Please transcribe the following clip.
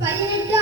Pak Yenda.